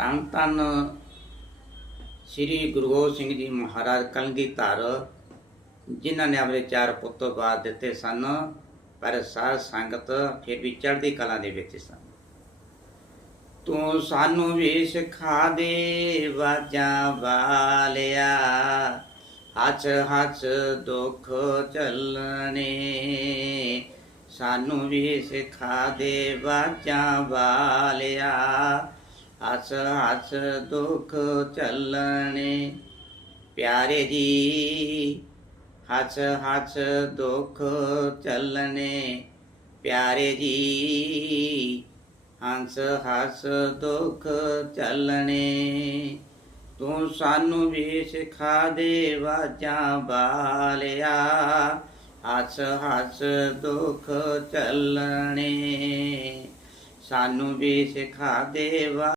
ਤਨ ਤਨ ਸ੍ਰੀ ਗੁਰੂ ਗੋਬਿੰਦ ਸਿੰਘ ਜੀ ਮਹਾਰਾਜ ਕਲਗੀਧਰ ਜਿਨ੍ਹਾਂ ਨੇ ਆਪਣੇ ਚਾਰ ਪੁੱਤ ਬਾਦ ਦਿੱਤੇ ਸਨ, ਪਰ ਸਾਧ ਸੰਗਤ ਫਿਰ ਵੀ ਚੜ੍ਹਦੀ ਕਲਾ ਦੇ ਵਿੱਚ ਸਨ। ਤੂੰ ਸਾਨੂੰ ਵੀ ਸਿਖਾ ਦੇ, ਵਾਜਾਂ ਵਾਲਿਆ ਹੱਥ ਹੱਥ ਦੁੱਖ ਚੱਲਣੇ ਸਾਨੂੰ ਵੀ ਸਿਖਾ ਦੇ, ਵਾਜਾਂ ਵਾਲਿਆ ਹੱਥ ਹੱਥ ਦੁੱਖ ਚੱਲਣੇ। ਪਿਆਰੇ ਜੀ ਹੱਥ ਹੱਥ ਦੁੱਖ ਚੱਲਣੇ। ਪਿਆਰੇ ਜੀ, ਹੰਸ ਹੱਸ ਦੁੱਖ ਚੱਲਣੇ। ਤੂੰ ਸਾਨੂੰ ਵੀ ਸਿਖਾ ਦੇ ਵਾਜਾਂ ਬਾਲਿਆ। ਹੱਸ ਹੱਸ ਦੁੱਖ ਚੱਲਣੇ। ਸਾਨੂੰ ਵੀ ਸਿਖਾ ਦੇ ਵਾ